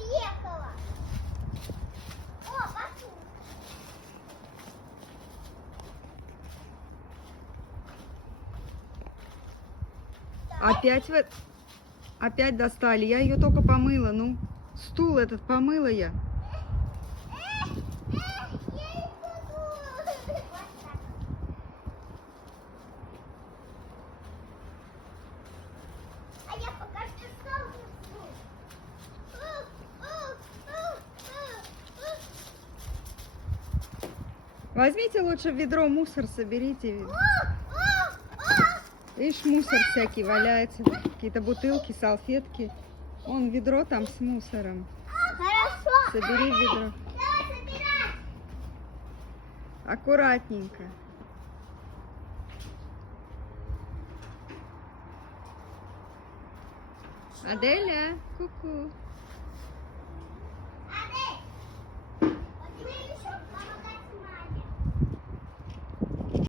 съехала. О, посуда. Опять достали. Я ее только помыла. Ну, стул этот помыла я. Я не буду. Вот так. А я пока что сам засну. Возьмите лучше в ведро мусор, соберите. Видишь, мусор всякий валяется. Какие-то бутылки, салфетки. Вон ведро там с мусором. Хорошо. Собери ведро. Давай собирать. Аккуратненько. Аделя, ку-ку.